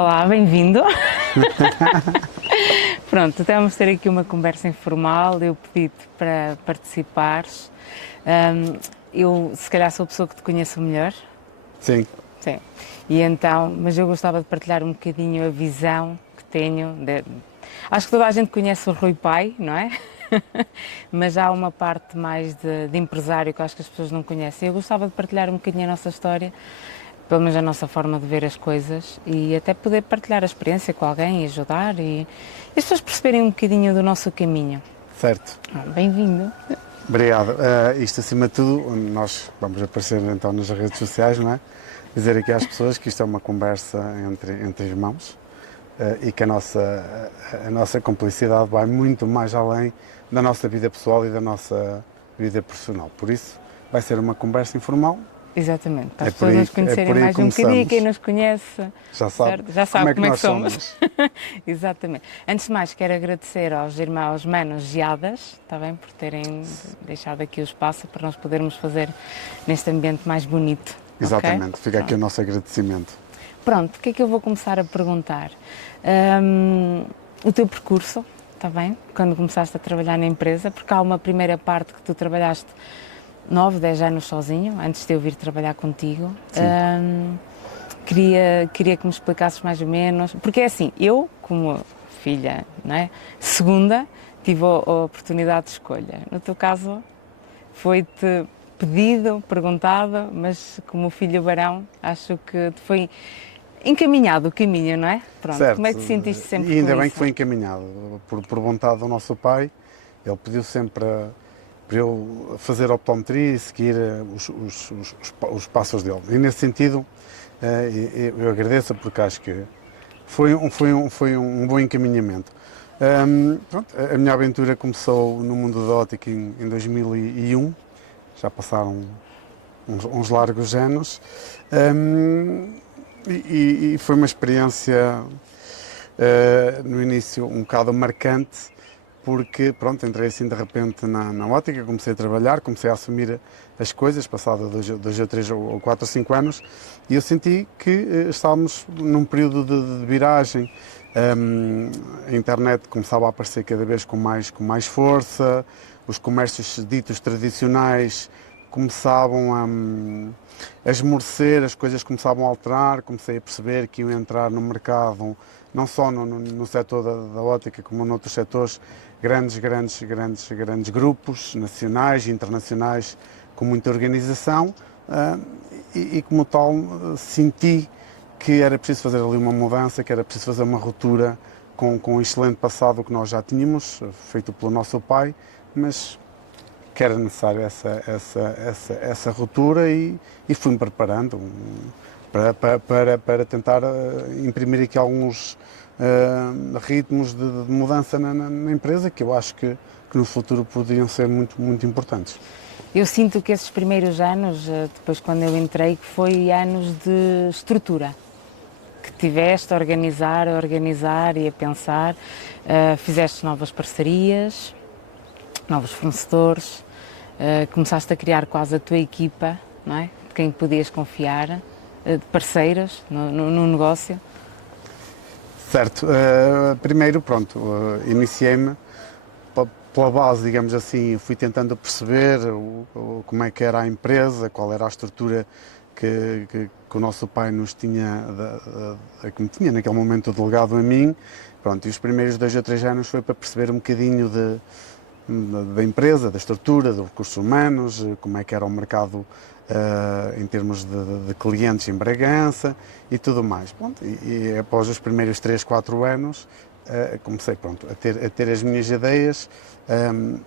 Olá, bem-vindo. Pronto, então vamos ter aqui uma conversa informal. Eu pedi-te para participares. Eu, se calhar, sou a pessoa que te conheço melhor. Sim, Sim. E então, mas eu gostava de partilhar um bocadinho a visão que tenho. Acho que toda a gente conhece o Rui Pai, não é? Mas há uma parte mais de empresário que eu acho que as pessoas não conhecem. Eu gostava de partilhar um bocadinho a nossa história, pelo menos a nossa forma de ver as coisas e até poder partilhar a experiência com alguém e ajudar e as pessoas perceberem um bocadinho do nosso caminho. certo. Bem-vindo. Obrigado. Isto, acima de tudo, nós vamos aparecer então nas redes sociais, não é? Dizer aqui às pessoas que isto é uma conversa entre irmãos e que a nossa cumplicidade vai muito mais além da nossa vida pessoal e da nossa vida profissional. Por isso, vai ser uma conversa informal. Exatamente, para É as por pessoas aí, nos conhecerem que mais um bocadinho, começamos. quem nos conhece, Já sabe certo? Já sabe como é que nós somos. Exatamente. Antes de mais, quero agradecer aos irmãos Manos Geadas, está bem, por terem deixado aqui o espaço para nós podermos fazer neste ambiente mais bonito. Exatamente, Okay? fica aqui o nosso agradecimento. Pronto, o que é que eu vou começar a perguntar? O teu percurso, está bem? Quando começaste a trabalhar na empresa, porque há uma primeira parte que tu trabalhaste 9, 10 anos sozinho, antes de eu vir trabalhar contigo. Queria que me explicasses mais ou menos, porque é assim, eu, como filha, não é? Segunda, tive a oportunidade de escolha. No teu caso, foi-te pedido, perguntado, mas como filho varão, acho que te foi encaminhado o caminho, não é? Pronto, Certo, como é que te sentiste sempre e com ainda bem isso? que foi encaminhado, por vontade do nosso pai. Ele pediu sempre para eu fazer optometria e seguir os passos dele. E nesse sentido, eu agradeço porque acho que foi um bom encaminhamento. Pronto, a minha aventura começou no mundo da ótica em 2001, já passaram uns largos anos. E foi uma experiência no início um bocado marcante, porque pronto, entrei assim de repente na ótica, comecei a trabalhar, comecei a assumir as coisas, passado 2 ou 3 ou 4 ou 5 anos, e eu senti que estávamos num período de viragem. A internet começava a aparecer cada vez com mais força, os comércios ditos tradicionais começavam a esmorecer, as coisas começavam a alterar, comecei a perceber que iam entrar no mercado, não só no setor da ótica, como noutros setores, grandes grupos nacionais e internacionais com muita organização, e como tal senti que era preciso fazer ali uma mudança, que era preciso fazer uma ruptura com o excelente passado que nós já tínhamos, feito pelo nosso pai, mas que era necessário essa ruptura e fui-me preparando para tentar imprimir aqui alguns ritmos de mudança na empresa que eu acho que no futuro poderiam ser muito importantes. Eu sinto que esses primeiros anos, depois quando eu entrei, que foi anos de estrutura, que tiveste a organizar e a pensar, fizeste novas parcerias, novos fornecedores, começaste a criar quase a tua equipa, não é? De quem podias confiar, de parceiros no negócio. Certo, primeiro pronto, iniciei-me pela base, digamos assim, fui tentando perceber como é que era a empresa, qual era a estrutura que o nosso pai nos tinha, que me tinha naquele momento delegado a mim. Pronto, e os primeiros 2 ou 3 anos foi para perceber um bocadinho da empresa, da estrutura, dos recursos humanos, como é que era o mercado em termos de clientes em Bragança e tudo mais. Pronto, e após os primeiros 3, 4 anos comecei pronto, a ter as minhas ideias,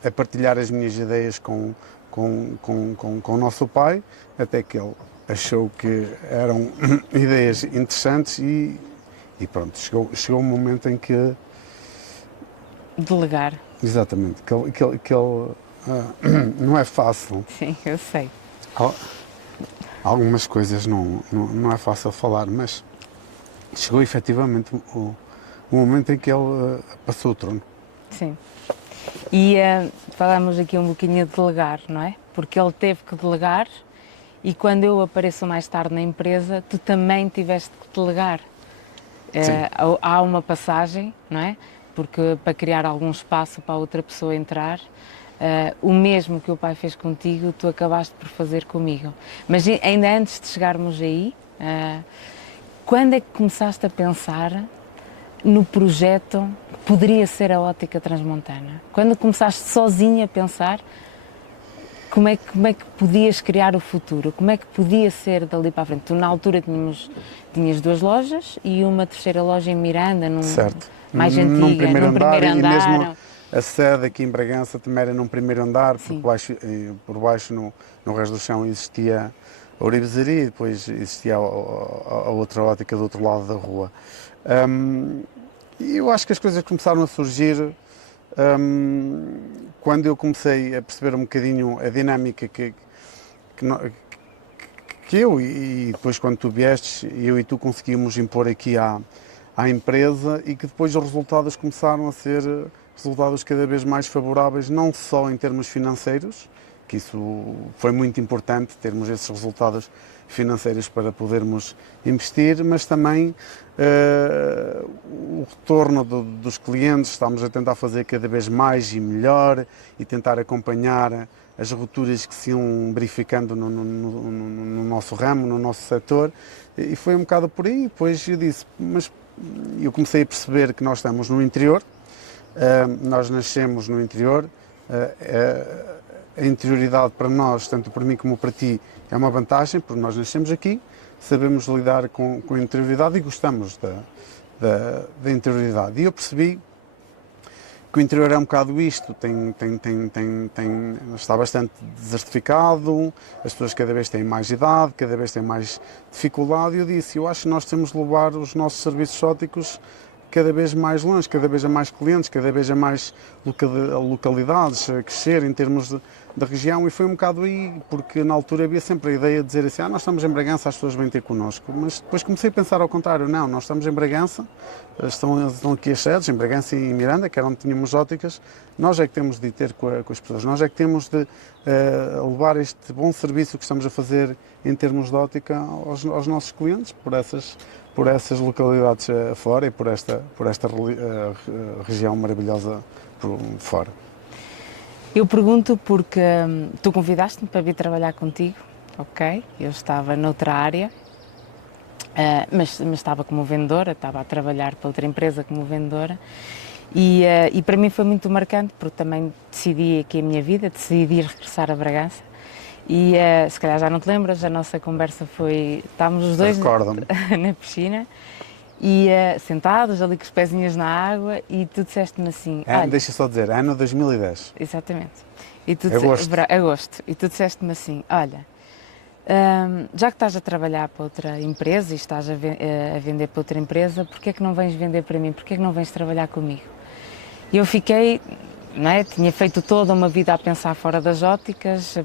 a partilhar as minhas ideias com o nosso pai, até que ele achou que eram ideias interessantes e pronto, chegou um momento em que Delegar. exatamente, que ele não é fácil. Sim, eu sei. Algumas coisas não é fácil falar, mas chegou efetivamente o momento em que ele passou o trono. Sim. E falamos aqui um bocadinho de delegar, não é? Porque ele teve que delegar e quando eu apareço mais tarde na empresa, tu também tiveste que delegar. Sim. Há uma passagem, não é? Porque para criar algum espaço para outra pessoa entrar, o mesmo que o pai fez contigo, tu acabaste por fazer comigo. Mas ainda antes de chegarmos aí, quando é que começaste a pensar no projeto que poderia ser a Ótica Transmontana? Quando começaste sozinha a pensar como é que podias criar o futuro? Como é que podia ser dali para a frente? Tu na altura tinhas 2 lojas e uma terceira loja em Miranda, Certo. mais Num antiga, primeiro num andar, primeiro e mesmo andar. a sede aqui em Bragança também era num primeiro andar, Sim. por baixo no resto do chão existia a ourivesaria e depois existia a outra ótica do outro lado da rua. E eu acho que as coisas começaram a surgir quando eu comecei a perceber um bocadinho a dinâmica que, no- que eu e depois quando tu viestes, eu e tu conseguimos impor aqui à empresa e que depois os resultados começaram a ser resultados cada vez mais favoráveis, não só em termos financeiros, que isso foi muito importante, termos esses resultados financeiros para podermos investir, mas também o retorno dos clientes, estamos a tentar fazer cada vez mais e melhor e tentar acompanhar as rupturas que se iam verificando no nosso ramo, no nosso setor, e foi um bocado por aí. Depois eu disse, mas eu comecei a perceber que nós estamos no interior, nós nascemos no interior, a interioridade para nós, tanto para mim como para ti, é uma vantagem, porque nós nascemos aqui, sabemos lidar com a interioridade e gostamos da interioridade. E eu percebi que o interior é um bocado isto, está bastante desertificado, as pessoas cada vez têm mais idade, cada vez têm mais dificuldade, e eu disse, eu acho que nós temos de levar os nossos serviços ópticos cada vez mais longe, cada vez a mais clientes, cada vez a mais localidades, a crescer em termos da região, e foi um bocado aí, porque na altura havia sempre a ideia de dizer assim, nós estamos em Bragança, as pessoas vêm ter connosco, mas depois comecei a pensar ao contrário, não, nós estamos em Bragança, estão aqui as sedes, em Bragança e em Miranda, que era onde tínhamos óticas, nós é que temos de ir ter com as pessoas, nós é que temos de levar este bom serviço que estamos a fazer em termos de ótica aos nossos clientes, por essas localidades fora e por esta região maravilhosa por fora. Eu pergunto porque tu convidaste-me para vir trabalhar contigo, ok? Eu estava noutra área, mas estava como vendedora, estava a trabalhar para outra empresa como vendedora, e para mim foi muito marcante porque também decidi aqui a minha vida, decidi regressar a Bragança. E se calhar já não te lembras, a nossa conversa foi, estávamos os dois na piscina e sentados ali com os pezinhos na água, e tu disseste-me assim, olha, deixa só dizer, ano 2010. exatamente, e tu Agosto. E tu disseste-me assim, olha, já que estás a trabalhar para outra empresa e estás a vender para outra empresa, porquê é que não vens vender para mim, porquê é que não vens trabalhar comigo? E eu fiquei, não é? Tinha feito toda uma vida a pensar fora das ópticas,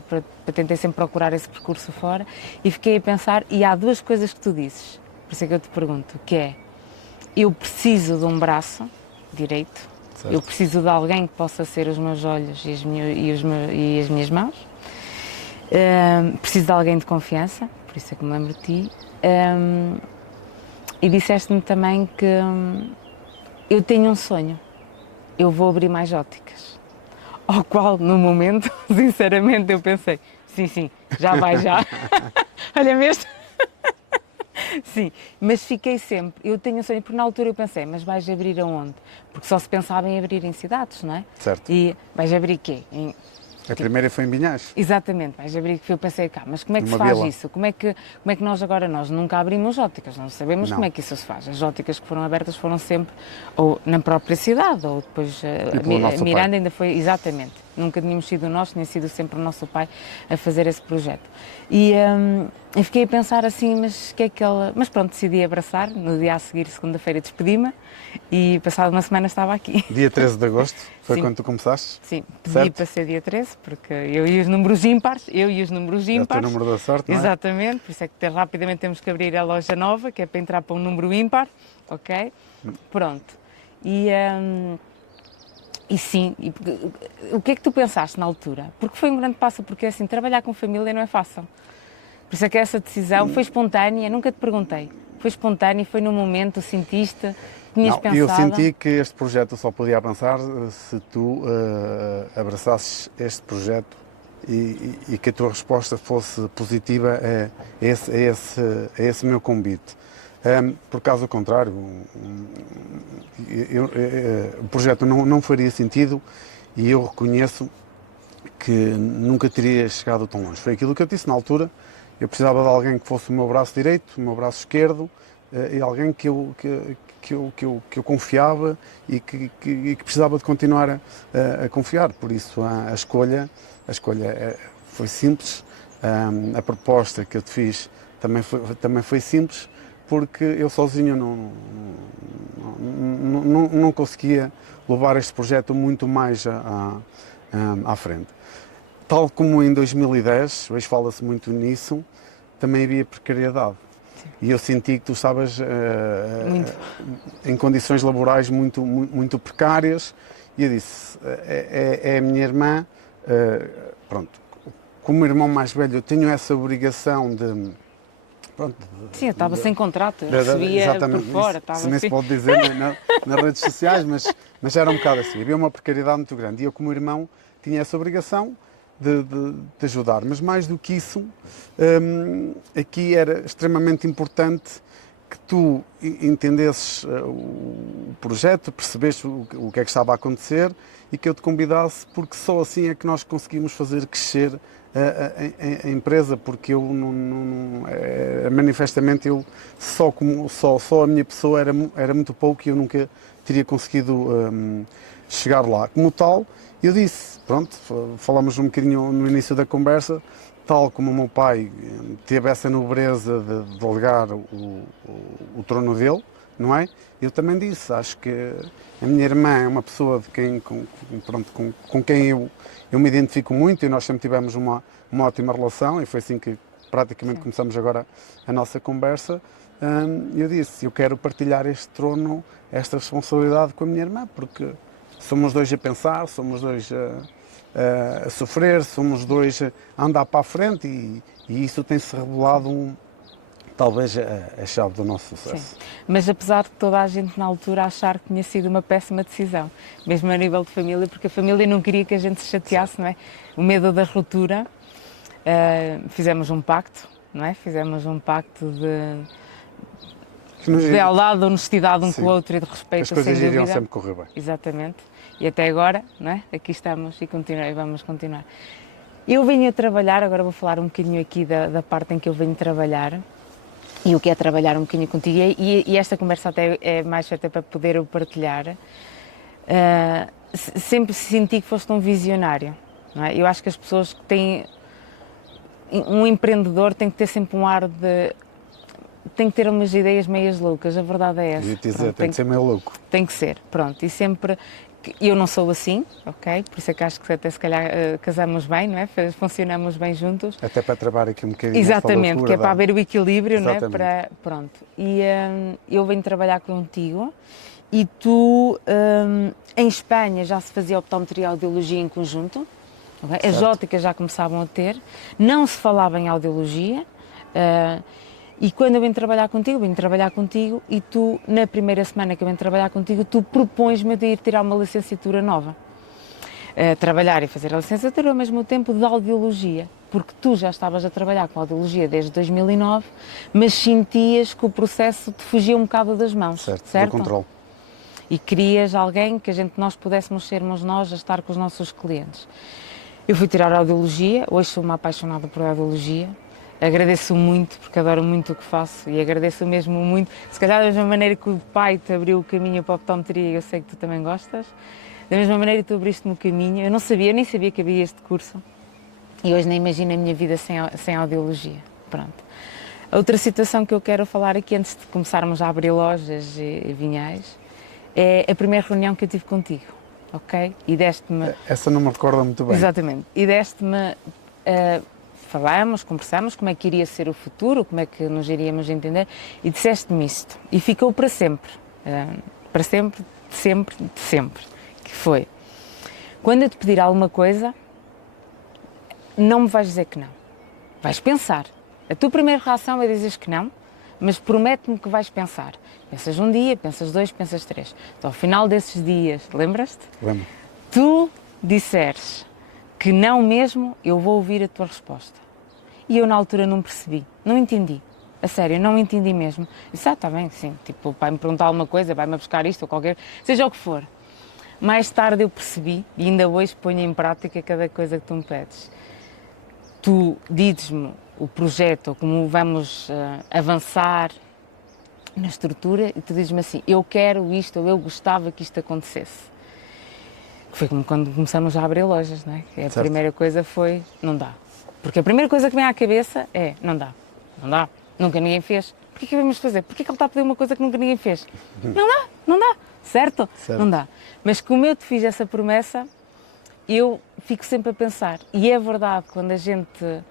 tentei sempre procurar esse percurso fora, e fiquei a pensar, e há 2 coisas que tu dizes, por isso é que eu te pergunto, que é, eu preciso de um braço direito, Certo. eu preciso de alguém que possa ser os meus olhos e as minhas mãos, preciso de alguém de confiança, por isso é que me lembro de ti, e disseste-me também que eu tenho um sonho, eu vou abrir mais ópticas, ao qual no momento, sinceramente, eu pensei, sim, já vai já, olha mesmo. Sim, mas fiquei sempre, eu tenho um sonho, porque na altura eu pensei, mas vais abrir aonde? Porque só se pensava em abrir em cidades, não é? Certo. E vais abrir quê? A primeira foi em Binhais. Exatamente, vais abrir, eu pensei, mas como é que se faz isso? Como é que nós nunca abrimos óticas, não sabemos como é que isso se faz. As óticas que foram abertas foram sempre ou na própria cidade, ou depois a Miranda ainda foi, exatamente, nunca tínhamos sido nós, tinha sido sempre o nosso pai a fazer esse projeto. E fiquei a pensar assim, mas que é que ela... Mas pronto, decidi abraçar, no dia a seguir, segunda-feira, despedi-me, e passado uma semana estava aqui. Dia 13 de agosto, foi Sim. Quando tu começaste? Sim, pedi certo? Para ser dia 13, porque eu e os números ímpares, É o teu número da sorte, não é? Exatamente, por isso é que rapidamente temos que abrir a loja nova, que é para entrar para um número ímpar, ok? Pronto. E sim, o que é que tu pensaste na altura? Porque foi um grande passo, porque assim, trabalhar com família não é fácil. Por isso é que essa decisão foi espontânea, nunca te perguntei. Foi espontâneo, foi no momento, sentiste, tinhas Não, pensado? eu senti que este projeto só podia avançar se tu abraçasses este projeto e que a tua resposta fosse positiva a esse meu convite. Por caso contrário, o projeto não faria sentido e eu reconheço que nunca teria chegado tão longe. Foi aquilo que eu disse na altura, eu precisava de alguém que fosse o meu braço direito, o meu braço esquerdo, e alguém que eu confiava e que precisava de continuar a confiar. Por isso a escolha foi simples, a proposta que eu te fiz também foi simples, porque eu sozinho não conseguia levar este projeto muito mais à frente. Tal como em 2010, hoje fala-se muito nisso, também havia precariedade. E eu senti que tu estavas em condições laborais muito precárias e eu disse, é a minha irmã, pronto, como irmão mais velho eu tenho essa obrigação de... Pronto, Sim, eu estava sem contrato, eu recebia por fora. Isso, se nem se pode dizer nas redes sociais, mas era um bocado assim, havia uma precariedade muito grande e eu como irmão tinha essa obrigação de ajudar, mas mais do que isso, aqui era extremamente importante que tu entendesses o projeto, percebesses o que é que estava a acontecer e que eu te convidasse, porque só assim é que nós conseguimos fazer crescer a empresa, porque eu manifestamente só a minha pessoa era muito pouco e eu nunca teria conseguido chegar lá. Como tal, eu disse, pronto, falamos um bocadinho no início da conversa, tal como o meu pai teve essa nobreza de delegar o trono dele, não é? Eu também disse, acho que a minha irmã é uma pessoa com quem eu me identifico muito e nós sempre tivemos uma ótima relação e foi assim que praticamente começamos agora a nossa conversa. Eu disse, eu quero partilhar este trono, esta responsabilidade com a minha irmã, porque somos dois a pensar, somos dois a sofrer, somos dois a andar para a frente e isso tem-se revelado talvez a chave do nosso sucesso. Sim. Mas apesar de toda a gente na altura achar que tinha sido uma péssima decisão, mesmo a nível de família, porque a família não queria que a gente se chateasse, não é? O medo da ruptura, fizemos um pacto, não é? Fizemos um pacto de lealdade, de honestidade um com o outro e de respeito, as coisas sem dúvida. iriam sempre correr bem. Exatamente. E até agora, não é? Aqui estamos e vamos continuar. Eu venho a trabalhar, agora vou falar um bocadinho aqui da parte em que eu venho trabalhar e o que é trabalhar um bocadinho contigo e esta conversa até é mais feita para poder eu partilhar. Sempre senti que foste um visionário, não é? Eu acho que as pessoas que têm... Um empreendedor tem que ter sempre um ar de... Tem que ter umas ideias meias loucas, a verdade é essa. E dizer, tem que ser meio louco. Tem que ser, pronto. E sempre... Eu não sou assim, ok? Por isso é que acho que até se calhar casamos bem, não é? Funcionamos bem juntos. Até para trabalhar aqui um bocadinho. Exatamente, que é para haver o equilíbrio, não é? Exatamente. Pronto. E eu venho trabalhar contigo e tu, em Espanha já se fazia optometria e audiologia em conjunto, okay? As óticas já começavam a ter, não se falava em audiologia. E quando eu venho trabalhar contigo e tu, na primeira semana que eu venho trabalhar contigo, tu propões-me a ir tirar uma licenciatura nova. Trabalhar e fazer a licenciatura ao mesmo tempo de audiologia, porque tu já estavas a trabalhar com audiologia desde 2009, mas sentias que o processo te fugia um bocado das mãos, certo? Do controle. E querias alguém que nós pudéssemos sermos nós a estar com os nossos clientes. Eu fui tirar a audiologia, hoje sou uma apaixonada por audiologia. Agradeço muito, porque adoro muito o que faço e agradeço mesmo muito. Se calhar da mesma maneira que o pai te abriu o caminho para a optometria, eu sei que tu também gostas. Da mesma maneira que tu abriste-me o caminho, eu nem sabia que havia este curso. E hoje nem imagino a minha vida sem audiologia. Pronto. A outra situação que eu quero falar aqui, antes de começarmos a abrir lojas e vinhais, é a primeira reunião que eu tive contigo, ok? E deste-me... Essa não me recorda muito bem. Exatamente. E deste-me... Falámos, conversámos como é que iria ser o futuro, como é que nos iríamos entender e disseste-me isto e ficou para sempre, que foi, quando eu te pedir alguma coisa, não me vais dizer que não, vais pensar, a tua primeira reação é dizer que não, mas promete-me que vais pensar. Pensas um dia, pensas dois, pensas três. Então, ao final desses dias, lembras-te? Lembro. Tu disseres que não mesmo, eu vou ouvir a tua resposta. E eu na altura não percebi, não entendi. A sério, não entendi mesmo. Eu disse, está bem, sim, tipo, vai-me perguntar alguma coisa, vai-me buscar isto ou qualquer, seja o que for. Mais tarde eu percebi, e ainda hoje ponho em prática cada coisa que tu me pedes. Tu dizes-me o projeto, ou como vamos avançar na estrutura, e tu dizes-me assim, eu quero isto, ou eu gostava que isto acontecesse. Foi como quando começamos a abrir lojas, não é? A primeira coisa foi, não dá. Porque a primeira coisa que vem à cabeça é, não dá, não dá, nunca ninguém fez. Porquê que vamos fazer? Porquê que ele está a pedir uma coisa que nunca ninguém fez? Não dá, não dá, certo? Não dá. Mas como eu te fiz essa promessa, eu fico sempre a pensar, e é verdade, quando a gente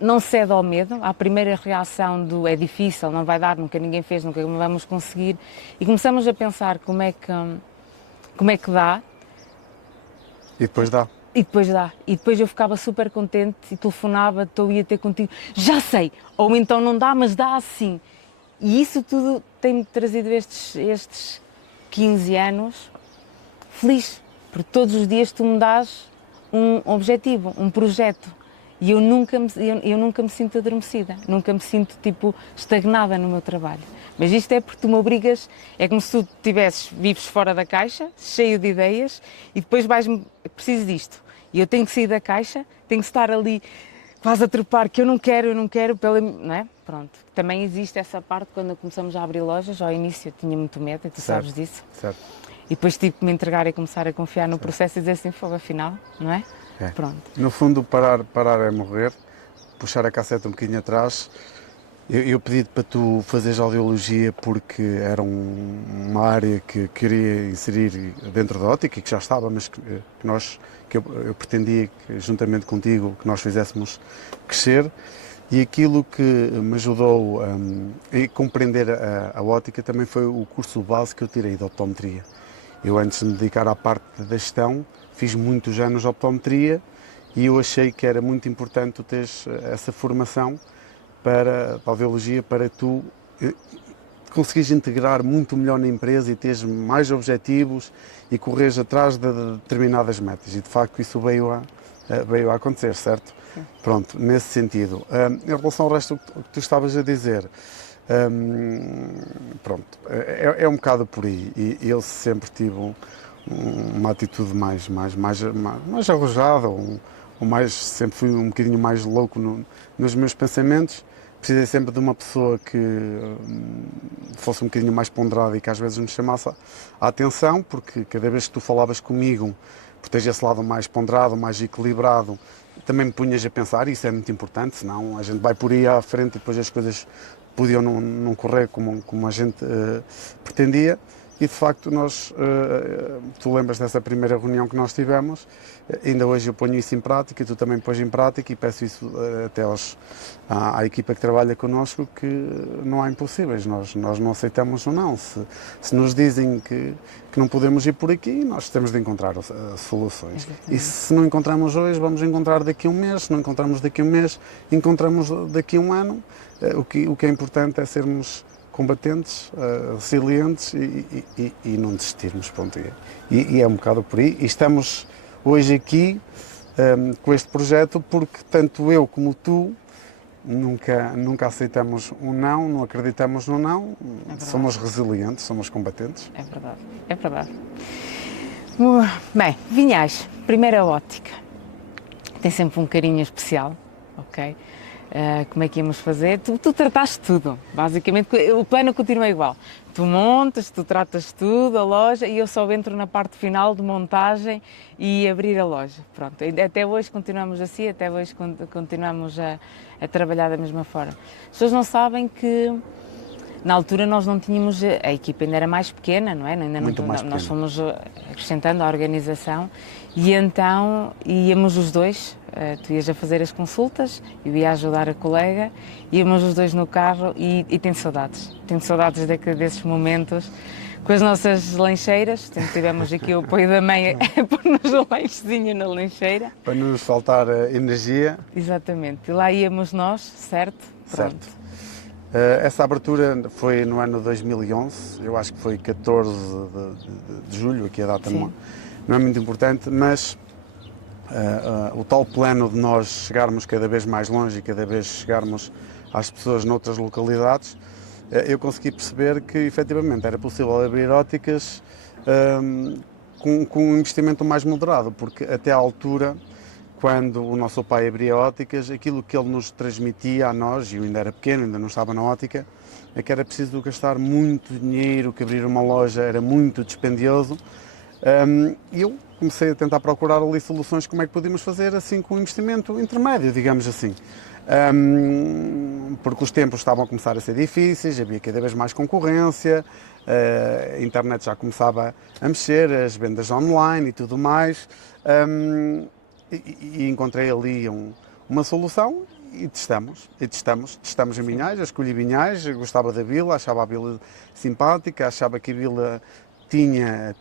não cede ao medo, à primeira reação do é difícil, não vai dar, nunca ninguém fez, nunca vamos conseguir, e começamos a pensar como é que dá. E depois dá. E depois dá. E depois eu ficava super contente e telefonava, estou ia ter contigo, já sei! Ou então não dá, mas dá assim. E isso tudo tem-me trazido estes 15 anos feliz, porque todos os dias tu me dás um objetivo, um projeto. E eu nunca me sinto adormecida, nunca me sinto tipo estagnada no meu trabalho. Mas isto é porque tu me obrigas, é como se tu vives fora da caixa, cheio de ideias, e depois preciso disto. E eu tenho que sair da caixa, tenho que estar ali quase a trepar, que eu não quero, não é? Pronto. Também existe essa parte, quando começamos a abrir lojas, ao início eu tinha muito medo, e tu sabes disso. Certo. E depois tive que me entregar e começar a confiar no processo e dizer assim, fogo, afinal, não é? É. Pronto. No fundo, parar é morrer, puxar a cassete um bocadinho atrás. Eu pedi-te para tu fazeres audiologia porque era uma área que queria inserir dentro da ótica, que já estava, mas que eu pretendia, que, juntamente contigo, que nós fizéssemos crescer. E aquilo que me ajudou a compreender a ótica também foi o curso base que eu tirei de optometria. Eu, antes de me dedicar à parte da gestão, fiz muitos anos de optometria e eu achei que era muito importante tu teres essa formação para a audiologia, para tu conseguires integrar muito melhor na empresa e teres mais objetivos e correres atrás de determinadas metas. E de facto isso veio a acontecer, certo? Sim. Pronto, nesse sentido. Em relação ao resto que tu estavas a dizer, pronto, é um bocado por aí. E eu sempre tive uma atitude mais arrojada, ou sempre fui um bocadinho mais louco nos meus pensamentos. Precisei sempre de uma pessoa que fosse um bocadinho mais ponderada e que às vezes me chamasse a atenção, porque cada vez que tu falavas comigo, por teres esse lado mais ponderado, mais equilibrado, também me punhas a pensar, e isso é muito importante, senão a gente vai por aí à frente e depois as coisas podiam não correr como a gente pretendia. E de facto tu lembras dessa primeira reunião que nós tivemos, ainda hoje eu ponho isso em prática, tu também pões em prática, e peço isso até à equipa que trabalha connosco, que não há impossíveis, nós não aceitamos ou não. Se nos dizem que não podemos ir por aqui, nós temos de encontrar soluções. Exatamente. E se não encontramos hoje, vamos encontrar daqui a um mês, se não encontramos daqui a um mês, encontramos daqui a um ano. O que é importante é sermos combatentes, resilientes e não desistirmos. Pronto. E é um bocado por aí. E estamos hoje aqui com este projeto porque tanto eu como tu nunca aceitamos um não acreditamos no não, somos resilientes, somos combatentes. É verdade, é verdade. Bem, Vinhais, primeira ótica, tem sempre um carinho especial, ok? Como é que íamos fazer? Tu trataste tudo, basicamente, o plano continua igual. Tu montas, tu tratas tudo, a loja, e eu só entro na parte final de montagem e abrir a loja. Pronto, até hoje continuamos assim, até hoje continuamos a trabalhar da mesma forma. As pessoas não sabem que na altura nós não tínhamos, a equipa ainda era mais pequena, não é? Nós fomos acrescentando a organização e então íamos os dois, tu ias a fazer as consultas, eu ia ajudar a colega, íamos os dois no carro e tenho saudades desses momentos com as nossas lancheiras. Sempre tivemos aqui o apoio da mãe a pôr-nos um lanchezinho na lancheira. Para não nos faltar energia. Exatamente, e lá íamos nós, certo? Certo. Essa abertura foi no ano 2011, eu acho que foi 14 de julho, aqui a data não é muito importante, mas o tal plano de nós chegarmos cada vez mais longe e cada vez chegarmos às pessoas noutras localidades, eu consegui perceber que efetivamente era possível abrir óticas com um investimento mais moderado, porque até à altura, quando o nosso pai abria óticas, aquilo que ele nos transmitia a nós, e eu ainda era pequeno, ainda não estava na ótica, é que era preciso gastar muito dinheiro, que abrir uma loja era muito dispendioso. E eu comecei a tentar procurar ali soluções como é que podíamos fazer assim com um investimento intermédio, digamos assim. Porque os tempos estavam a começar a ser difíceis, havia cada vez mais concorrência, a internet já começava a mexer, as vendas online e tudo mais. E encontrei ali uma solução e testamos em Vinhais, eu escolhi Vinhais, eu gostava da vila, achava a vila simpática, achava que a vila tinha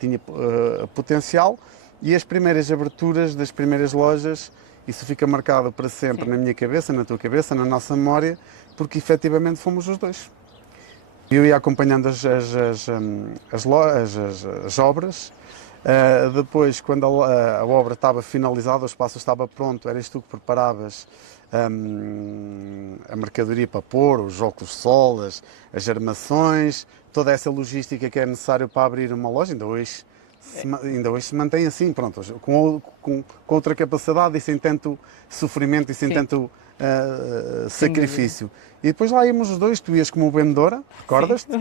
potencial, e as primeiras aberturas das primeiras lojas, isso fica marcado para sempre na minha cabeça, na tua cabeça, na nossa memória, porque efetivamente fomos os dois. Eu ia acompanhando as obras. Depois, quando a obra estava finalizada, o espaço estava pronto, eras tu que preparavas a mercadoria para pôr, os óculos de sol, as armações, toda essa logística que é necessário para abrir uma loja. Ainda hoje se mantém assim, pronto, com outra capacidade e sem tanto sofrimento e sem tanto sacrifício. E depois lá íamos os dois, tu ias como vendedora, recordas-te?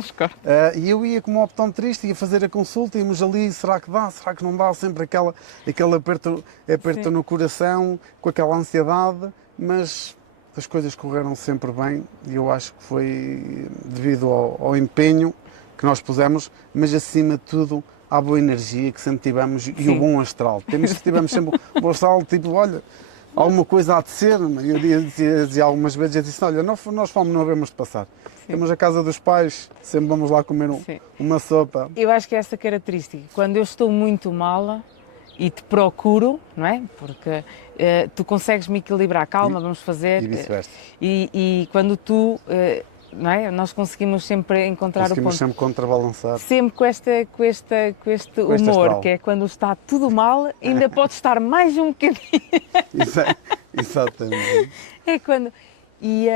E eu ia como optometrista, ia fazer a consulta, íamos ali, será que dá, será que não dá? Sempre aquele aperto no coração, com aquela ansiedade, mas as coisas correram sempre bem e eu acho que foi devido ao empenho que nós pusemos, mas acima de tudo à boa energia que sempre tivemos e o bom astral. Tivemos sempre o bom astral, tipo, olha, alguma coisa há de ser, eu dizia algumas vezes, eu disse, olha, nós fomos, não havemos de passar. Temos a casa dos pais, sempre vamos lá comer uma sopa. Eu acho que é essa característica, quando eu estou muito mal e te procuro, não é? Porque tu consegues me equilibrar, calma, vamos fazer. E vice-versa. E quando tu, não é? Nós conseguimos sempre encontrar o ponto. Conseguimos sempre contrabalançar. Sempre com este humor, astral. que é quando está tudo mal, ainda pode estar mais um bocadinho. Exatamente. É quando... E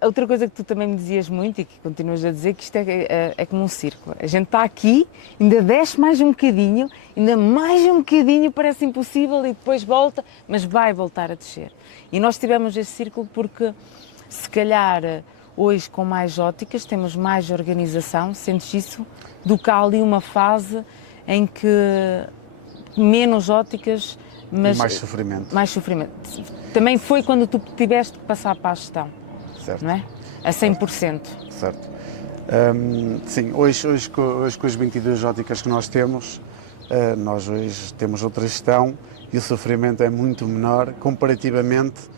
outra coisa que tu também me dizias muito e que continuas a dizer, que isto é como um círculo. A gente está aqui, ainda desce mais um bocadinho, ainda mais um bocadinho, parece impossível e depois volta, mas vai voltar a descer. E nós tivemos esse círculo porque, se calhar, hoje com mais óticas, temos mais organização, sentes isso, do que há ali uma fase em que menos óticas, mas... Mais sofrimento. Mais sofrimento. Também foi quando tu tiveste que passar para a gestão. Certo. Não é? A 100%. Certo. Sim, hoje com as 22 óticas que nós temos, nós hoje temos outra gestão e o sofrimento é muito menor comparativamente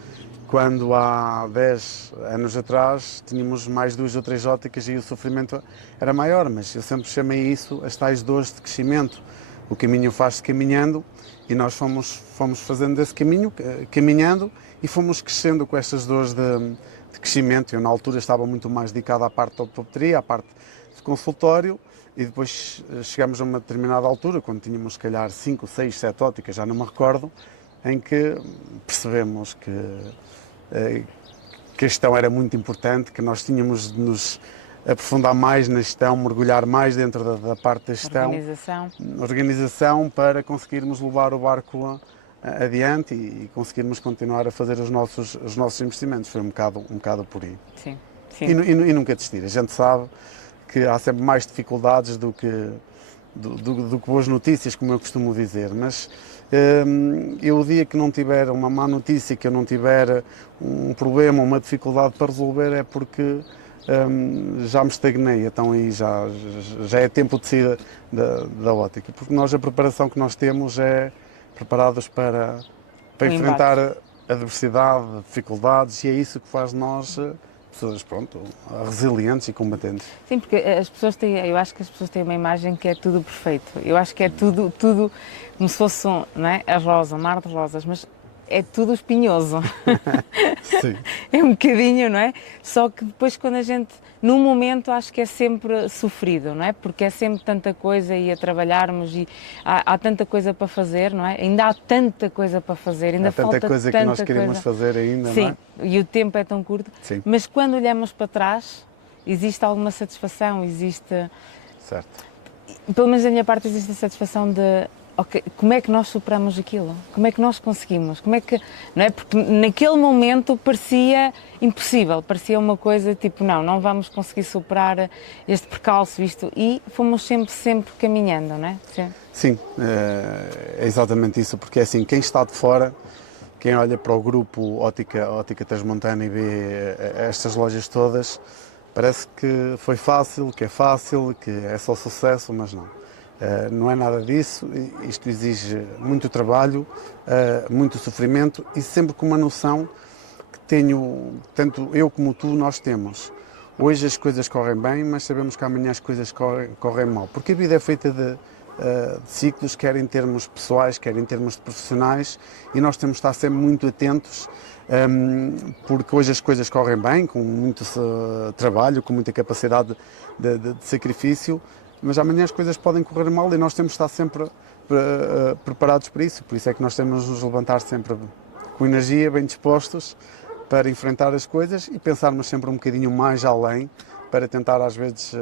quando há 10 anos atrás tínhamos mais 2 ou 3 óticas e o sofrimento era maior, mas eu sempre chamei isso as tais dores de crescimento. O caminho faz-se caminhando e nós fomos fazendo esse caminho, caminhando, e fomos crescendo com estas dores de crescimento. Eu na altura estava muito mais dedicado à parte da optometria, à parte de consultório, e depois chegamos a uma determinada altura, quando tínhamos se calhar 5, 6, 7 óticas, já não me recordo, em que percebemos que a gestão era muito importante, que nós tínhamos de nos aprofundar mais na gestão, mergulhar mais dentro da parte da gestão, organização para conseguirmos levar o barco adiante e conseguirmos continuar a fazer os nossos investimentos. Foi um bocado por aí. Sim. E nunca desistir. A gente sabe que há sempre mais dificuldades do que boas notícias, como eu costumo dizer, mas eu o dia que não tiver uma má notícia, que eu não tiver um problema, uma dificuldade para resolver, é porque já me estagnei, então aí já é tempo de sair da ótica, porque nós, a preparação que nós temos é preparados para enfrentar a adversidade, dificuldades, e é isso que faz nós pessoas, resilientes e combatentes. Sim, porque eu acho que as pessoas têm uma imagem que é tudo perfeito. Eu acho que é tudo como se fosse, não é, a rosa, um mar de rosas, mas é tudo espinhoso. Sim. É um bocadinho, não é? Só que depois quando a gente, num momento acho que é sempre sofrido, não é? Porque é sempre tanta coisa e a trabalharmos e há tanta coisa para fazer, não é? Ainda há tanta coisa para fazer, ainda Há tanta falta coisa que tanta nós queremos coisa. fazer ainda, não Sim, é? e o tempo é tão curto, Sim. mas quando olhamos para trás, existe alguma satisfação, existe, Certo. pelo menos da minha parte, existe a satisfação de ok, como é que nós superamos aquilo? Como é que nós conseguimos? Como é que, não é? Porque naquele momento parecia impossível, parecia uma coisa tipo, não vamos conseguir superar este percalço, isto, e fomos sempre caminhando, não é? Sim, é exatamente isso, porque é assim, quem está de fora, quem olha para o grupo Ótica Transmontana e vê estas lojas todas, parece que foi fácil, que é fácil, que é só sucesso, mas não. Não é nada disso, isto exige muito trabalho, muito sofrimento e sempre com uma noção que tenho, tanto eu como tu, nós temos. Hoje as coisas correm bem, mas sabemos que amanhã as coisas correm mal, porque a vida é feita de ciclos, quer em termos pessoais, quer em termos de profissionais, e nós temos de estar sempre muito atentos, porque hoje as coisas correm bem, com muito trabalho, com muita capacidade de sacrifício, mas amanhã as coisas podem correr mal e nós temos de estar sempre preparados para isso. Por isso é que nós temos de nos levantar sempre com energia, bem dispostos para enfrentar as coisas e pensarmos sempre um bocadinho mais além, para tentar às vezes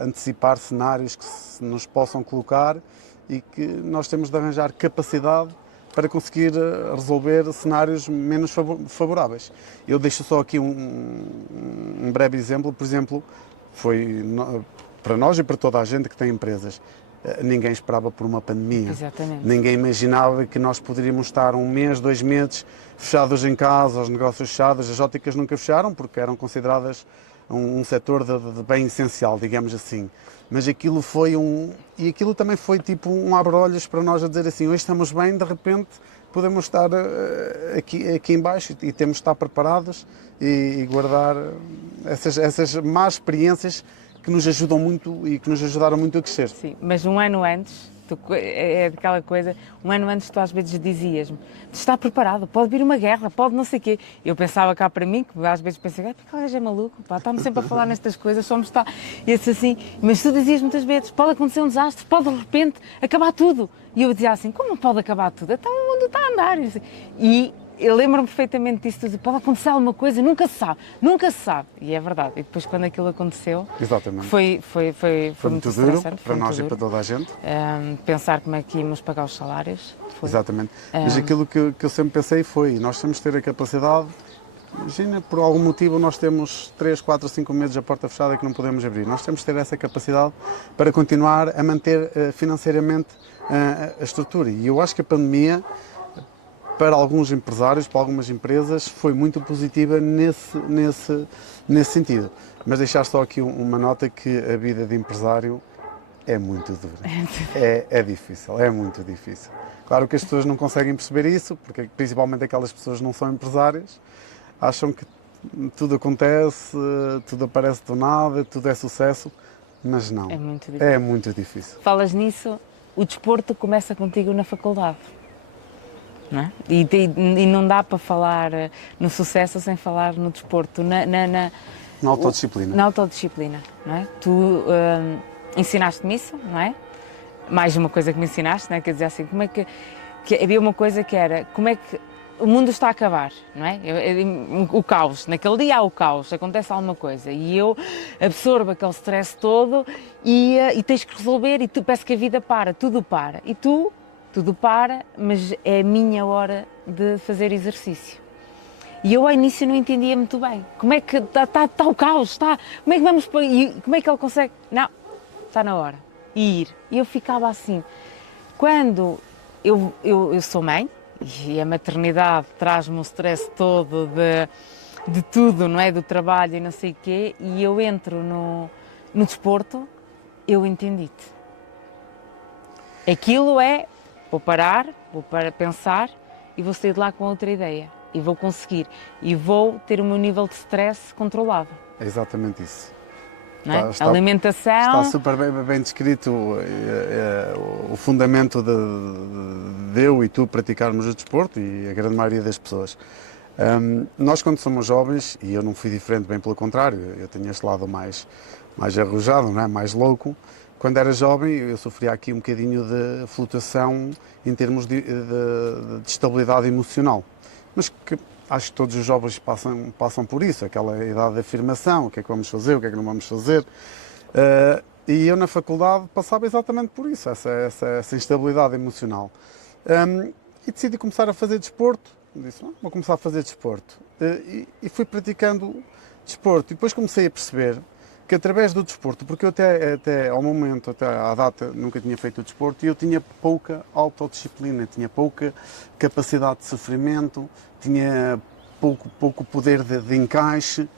antecipar cenários que nos possam colocar e que nós temos de arranjar capacidade para conseguir resolver cenários menos favoráveis. Eu deixo só aqui um breve exemplo, por exemplo, para nós e para toda a gente que tem empresas, ninguém esperava por uma pandemia. Exatamente. Ninguém imaginava que nós poderíamos estar 1 mês, 2 meses fechados em casa, os negócios fechados. As óticas nunca fecharam porque eram consideradas um setor de bem essencial, digamos assim. Mas aquilo foi e aquilo também foi tipo um abre-olhos para nós a dizer assim, hoje estamos bem, de repente podemos estar aqui em baixo e temos de estar preparados e guardar essas más experiências que nos ajudam muito e que nos ajudaram muito a crescer. Sim, mas um ano antes, é daquela coisa, um ano antes tu às vezes dizias-me, está preparado, pode vir uma guerra, pode não sei o quê. Eu pensava cá para mim, que às vezes pensei, aquele gajo é maluco, pá, está-me sempre a falar nestas coisas, somos está... E assim, mas tu dizias muitas vezes, pode acontecer um desastre, pode de repente acabar tudo. E eu dizia assim, como pode acabar tudo? Então o mundo está a andar. E eu lembro-me perfeitamente disso, pode acontecer alguma coisa, nunca se sabe. E é verdade. E depois quando aquilo aconteceu, exatamente, foi muito duro para nós e para toda a gente. Pensar como é que íamos pagar os salários. Foi. Exatamente. Mas aquilo que eu sempre pensei foi, nós temos de ter a capacidade, imagina, por algum motivo nós temos 3, 4, 5 meses a porta fechada que não podemos abrir. Nós temos de ter essa capacidade para continuar a manter financeiramente a estrutura. E eu acho que a pandemia, para alguns empresários, para algumas empresas, foi muito positiva nesse sentido. Mas deixar só aqui uma nota que a vida de empresário é muito dura. É difícil, é muito difícil. Claro que as pessoas não conseguem perceber isso, porque principalmente aquelas pessoas que não são empresárias, acham que tudo acontece, tudo aparece do nada, tudo é sucesso, mas não. É muito difícil. É muito difícil. Falas nisso, o desporto começa contigo na faculdade. Não é? E não dá para falar no sucesso sem falar no desporto, na autodisciplina. Na autodisciplina, não é? Tu ensinaste-me isso, não é? Mais uma coisa que me ensinaste, não é? Quer dizer assim, como é que havia uma coisa que era, como é que o mundo está a acabar, não é? O caos, naquele dia há o caos, acontece alguma coisa e eu absorvo aquele stress todo e tens que resolver e tu parece que a vida para, tudo para e tudo para, mas é a minha hora de fazer exercício. E eu ao início não entendia muito bem. Como é que está o caos? Como é que vamos para... E como é que ele consegue? Não, está na hora. E ir. E eu ficava assim. Quando eu sou mãe, e a maternidade traz-me o stress todo de tudo, não é? Do trabalho e não sei o quê, e eu entro no desporto, eu entendi-te. Aquilo é... Vou parar, vou para pensar e vou sair de lá com outra ideia. E vou conseguir. E vou ter o meu nível de stress controlado. É exatamente isso. não é? Está Alimentação. Está super bem descrito o fundamento de eu e tu praticarmos o desporto e a grande maioria das pessoas. Nós, quando somos jovens, e eu não fui diferente, bem pelo contrário, eu tinha este lado mais arrojado, não é? Mais louco. Quando era jovem, eu sofria aqui um bocadinho de flutuação em termos de estabilidade emocional. Mas que acho que todos os jovens passam por isso, aquela idade de afirmação, o que é que vamos fazer, o que é que não vamos fazer. E eu na faculdade passava exatamente por isso, essa instabilidade emocional. E decidi começar a fazer desporto. Disse, vou começar a fazer desporto. E fui praticando desporto. E depois comecei a perceber que através do desporto, porque eu até ao momento, até à data, nunca tinha feito o desporto e eu tinha pouca autodisciplina, tinha pouca capacidade de sofrimento, tinha pouco poder de encaixe.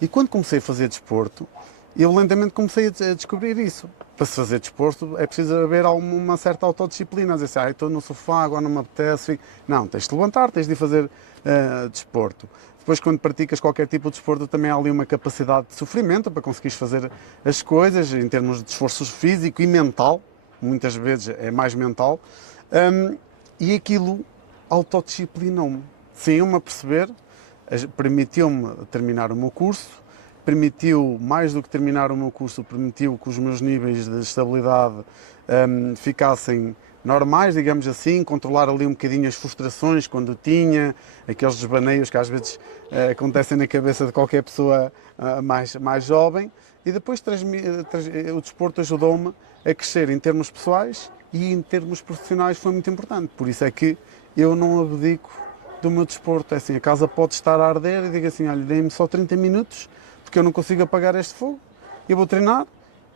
E quando comecei a fazer desporto, eu lentamente comecei a descobrir isso. Para se fazer desporto é preciso haver uma certa autodisciplina. Às vezes, estou no sofá, agora não me apetece. Não, tens de te levantar, tens de fazer desporto. Depois, quando praticas qualquer tipo de desporto, também há ali uma capacidade de sofrimento para conseguires fazer as coisas, em termos de esforço físico e mental. Muitas vezes é mais mental. E aquilo autodisciplinou-me. Sem eu me aperceber, permitiu-me terminar o meu curso, permitiu, mais do que terminar o meu curso, permitiu que os meus níveis de estabilidade ficassem normais, digamos assim, controlar ali um bocadinho as frustrações quando tinha, aqueles desvaneios que às vezes acontecem na cabeça de qualquer pessoa mais jovem, e depois o desporto ajudou-me a crescer em termos pessoais e em termos profissionais foi muito importante, por isso é que eu não abdico do meu desporto, é assim, a casa pode estar a arder e digo assim, olha, dê-me só 30 minutos, porque eu não consigo apagar este fogo, eu vou treinar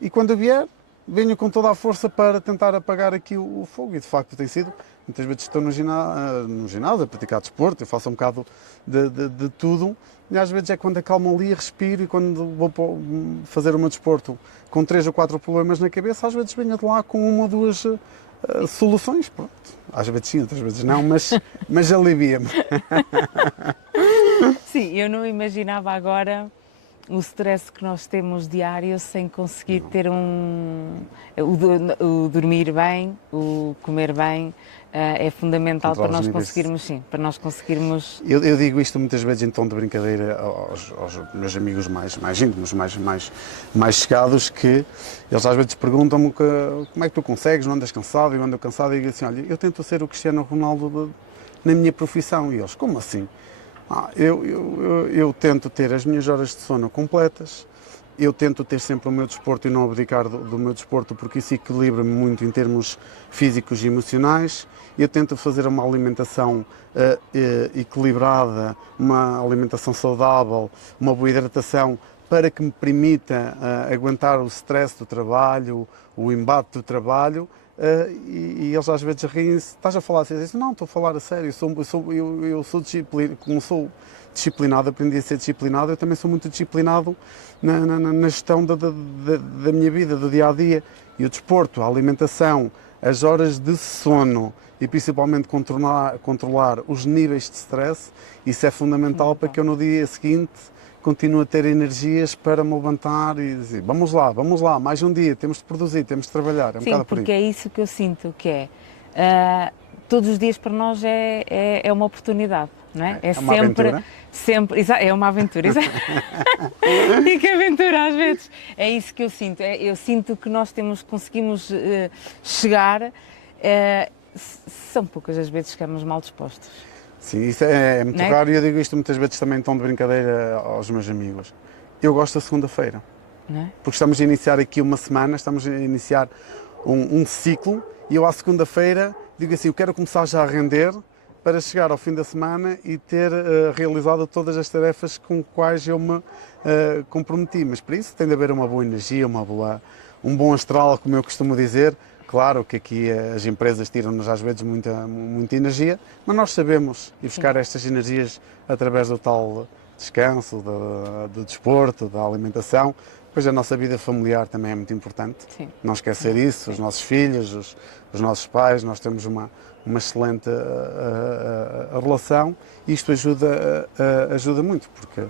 e quando eu vier, venho com toda a força para tentar apagar aqui o fogo. E de facto tem sido, muitas vezes estou no ginásio a praticar desporto, eu faço um bocado de tudo, e às vezes é quando acalmo ali, respiro, e quando vou fazer o meu desporto com 3 ou 4 problemas na cabeça, às vezes venho de lá com uma ou duas soluções. Pronto. Às vezes sim, outras vezes não, mas alivia-me. Sim, eu não imaginava agora o stress que nós temos diário sem conseguir ter o dormir bem, o comer bem, é fundamental para nós conseguirmos, sim, para nós conseguirmos... Eu digo isto muitas vezes em tom de brincadeira aos meus amigos mais íntimos, mais chegados, que eles às vezes perguntam-me como é que tu consegues, não andas cansado, eu ando cansado, e digo assim, olha, eu tento ser o Cristiano Ronaldo na minha profissão, e eles, como assim? Eu tento ter as minhas horas de sono completas, eu tento ter sempre o meu desporto e não abdicar do meu desporto, porque isso equilibra-me muito em termos físicos e emocionais. Eu tento fazer uma alimentação equilibrada, uma alimentação saudável, uma boa hidratação, para que me permita aguentar o stress do trabalho, o embate do trabalho. E eles às vezes riem-se, estás a falar assim? Eu disse, não, estou a falar a sério, eu sou disciplinado, como sou disciplinado, aprendi a ser disciplinado, eu também sou muito disciplinado na gestão da minha vida, do dia a dia. E o desporto, a alimentação, as horas de sono e principalmente controlar os níveis de stress, isso é fundamental para que eu no dia seguinte continuo a ter energias para me levantar e dizer, vamos lá, mais um dia, temos de produzir, temos de trabalhar. Sim, porque é isso que eu sinto, que todos os dias para nós é uma oportunidade, não é? É uma aventura. É uma aventura, e que aventura às vezes. É isso que eu sinto, eu sinto que nós conseguimos chegar, são poucas as vezes que estamos mal dispostos. Sim, isso é muito raro e eu digo isto muitas vezes também em tom de brincadeira aos meus amigos. Eu gosto da segunda-feira, porque estamos a iniciar aqui uma semana, estamos a iniciar um ciclo e eu à segunda-feira digo assim, eu quero começar já a render para chegar ao fim da semana e ter realizado todas as tarefas com quais eu me comprometi. Mas para isso tem de haver uma boa energia, um bom astral, como eu costumo dizer. Claro que aqui as empresas tiram-nos às vezes muita energia, mas nós sabemos ir buscar estas energias através do tal descanso, do desporto, da alimentação. Depois a nossa vida familiar também é muito importante. Sim. Não esquecer isso, os nossos filhos, os nossos pais, nós temos uma excelente relação e isto ajuda muito, porque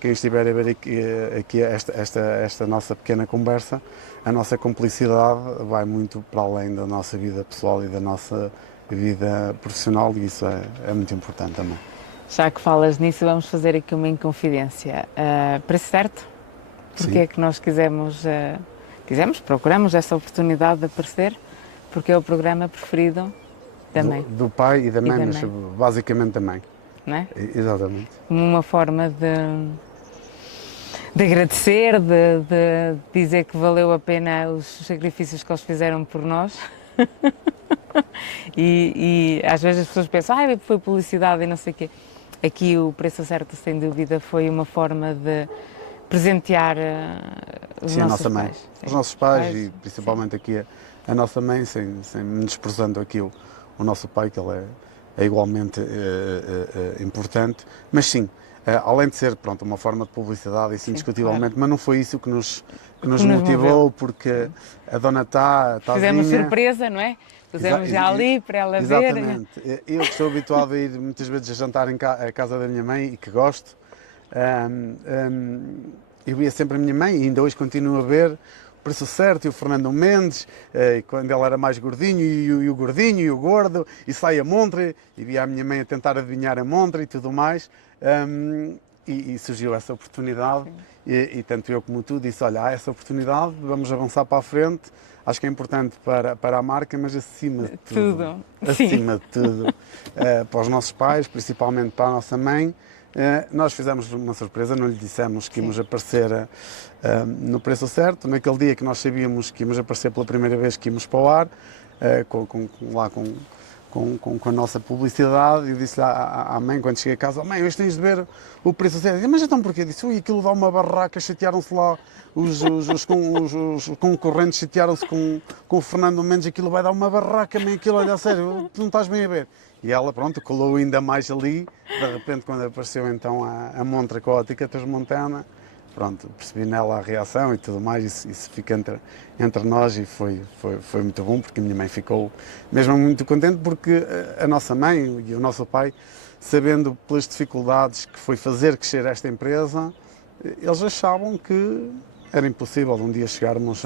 quem estiver a ver aqui esta nossa pequena conversa, a nossa cumplicidade vai muito para além da nossa vida pessoal e da nossa vida profissional, e isso é muito importante também. Já que falas nisso, vamos fazer aqui uma inconfidência. Preço certo? Porque é que nós procuramos essa oportunidade de aparecer? Porque é o programa preferido da mãe. Do pai e da mãe, mas basicamente da mãe. Não é? Exatamente. Como uma forma de agradecer, de dizer que valeu a pena os sacrifícios que eles fizeram por nós. e às vezes as pessoas pensam, foi publicidade e não sei o quê. Aqui o Preço Certo, sem dúvida, foi uma forma de presentear os nossos pais. Sim. Os nossos pais e principalmente aqui a nossa mãe, sem menosprezando aqui o nosso pai, que ele é igualmente importante, mas sim, além de ser uma forma de publicidade, isso indiscutivelmente, claro. Mas não foi isso que nos motivou, porque a dona Fizemos surpresa, não é? Pusemos já ali para ela ver. Exatamente. Eu que estou habituado a ir muitas vezes a jantar à casa da minha mãe e que gosto, eu via sempre a minha mãe e ainda hoje continuo a ver o Preço Certo e o Fernando Mendes, quando ele era mais gordinho e o gordinho e o gordo, e sai a montre, e via a minha mãe a tentar adivinhar a montre e tudo mais, e surgiu essa oportunidade, e tanto eu como tu disse, olha, há essa oportunidade, vamos avançar para a frente. Acho que é importante para a marca, mas acima de tudo, para os nossos pais, principalmente para a nossa mãe, nós fizemos uma surpresa, não lhe dissemos que íamos aparecer no Preço Certo. Naquele dia que nós sabíamos que íamos aparecer pela primeira vez, que íamos para o ar, com a nossa publicidade, e disse-lhe à mãe, quando cheguei a casa, mãe, hoje tens de ver o Preço Certo. Mas então porquê? Disse, aquilo dá uma barraca, chatearam-se lá, os concorrentes chatearam-se com o Fernando Mendes, aquilo vai dar uma barraca, mãe, aquilo, olha, a sério, tu não estás bem a ver. E ela, colou ainda mais ali, de repente, quando apareceu então a montra com a ótica transmontana, percebi nela a reação e tudo mais, isso fica entre nós, e foi muito bom, porque a minha mãe ficou mesmo muito contente, porque a nossa mãe e o nosso pai, sabendo pelas dificuldades que foi fazer crescer esta empresa, eles achavam que era impossível um dia chegarmos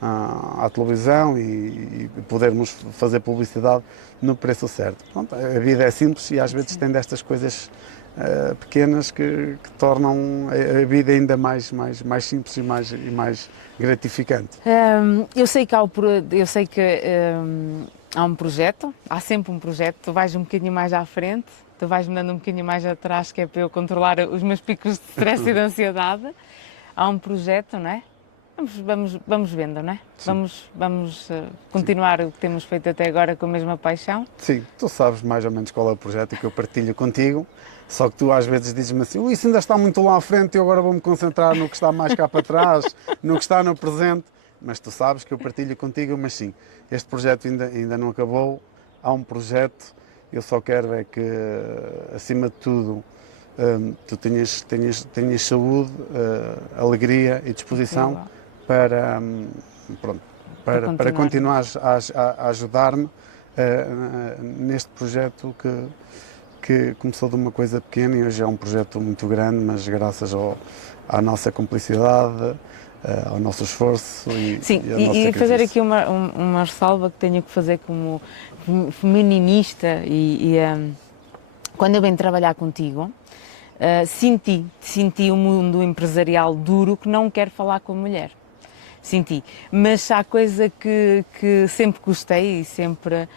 à televisão e podermos fazer publicidade no Preço Certo. A vida é simples e às vezes tem destas coisas pequenas que tornam a vida ainda mais simples e mais gratificante. Eu sei que há um projeto, há sempre um projeto, tu vais um bocadinho mais à frente, tu vais-me dando um bocadinho mais atrás, que é para eu controlar os meus picos de stress e de ansiedade. Há um projeto, não é? Vamos vendo, não é? Vamos continuar o que temos feito até agora com a mesma paixão. Sim, tu sabes mais ou menos qual é o projeto que eu partilho contigo, só que tu às vezes dizes-me assim, isso ainda está muito lá à frente e agora vou-me concentrar no que está mais cá para trás, no que está no presente, mas tu sabes que eu partilho contigo, mas sim, este projeto ainda não acabou, há um projeto, eu só quero é que, acima de tudo, tu tenhas saúde, alegria e disposição para continuares a ajudar-me neste projeto que começou de uma coisa pequena e hoje é um projeto muito grande, mas graças à nossa cumplicidade, ao nosso esforço e fazer aqui uma ressalva que tenho que fazer como feminista quando eu venho trabalhar contigo, senti um mundo empresarial duro que não quer falar com a mulher. Senti, mas há coisa que sempre gostei e sempre,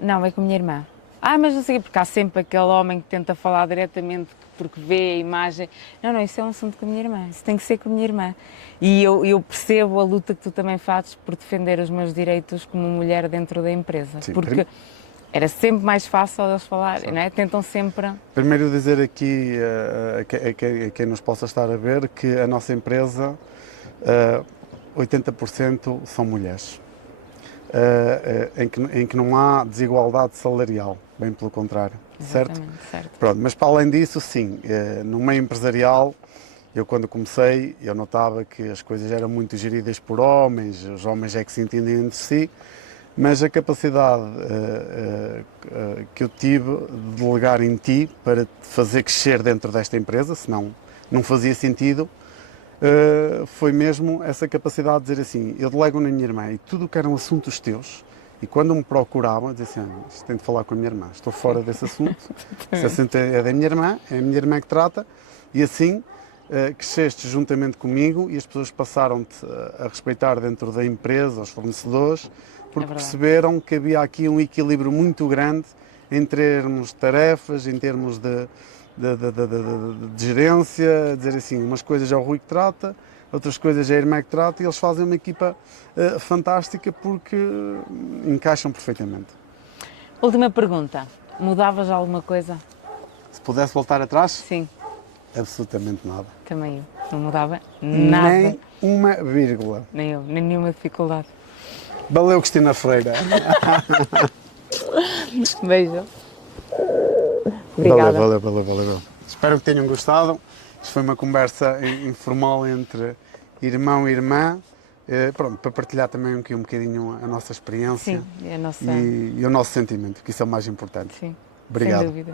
não, é com a minha irmã. Mas não sei, porque há sempre aquele homem que tenta falar diretamente porque vê a imagem. Não, isso é um assunto com a minha irmã, isso tem que ser com a minha irmã. E eu percebo a luta que tu também fazes por defender os meus direitos como mulher dentro da empresa. Sim, porque era sempre mais fácil eles falarem, não é? Tentam sempre... Primeiro dizer aqui a quem nos possa estar a ver que a nossa empresa, 80% são mulheres. Em que não há desigualdade salarial, bem pelo contrário, certo? Pronto, mas para além disso, sim, no meio empresarial, eu quando comecei, eu notava que as coisas eram muito geridas por homens, os homens é que se entendem entre si, mas a capacidade que eu tive de delegar em ti para te fazer crescer dentro desta empresa, senão não fazia sentido, foi mesmo essa capacidade de dizer assim, eu delego na minha irmã e tudo o que eram assuntos teus, e quando me procuravam, eu dizia assim, isto tenho de falar com a minha irmã, estou fora desse assunto, esse assunto é da minha irmã, é a minha irmã que trata, e assim cresceste juntamente comigo e as pessoas passaram-te a respeitar dentro da empresa, os fornecedores, porque perceberam que havia aqui um equilíbrio muito grande em termos de tarefas, em termos de gerência, dizer assim, umas coisas é o Rui que trata, outras coisas é a irmã que trata, e eles fazem uma equipa fantástica porque encaixam perfeitamente. Última pergunta. Mudavas alguma coisa? Se pudesse voltar atrás? Sim, Absolutamente nada. também eu. Não mudava nada. Nem uma vírgula. Nem eu, nem nenhuma dificuldade. Valeu, Cristina Freira. Beijo. Obrigada. Valeu. Espero que tenham gostado. Isto foi uma conversa informal entre irmão e irmã, pronto, para partilhar também um bocadinho a nossa experiência. Sim, é a nossa... e o nosso sentimento, que isso é o mais importante. Sim, Obrigado. sem dúvida.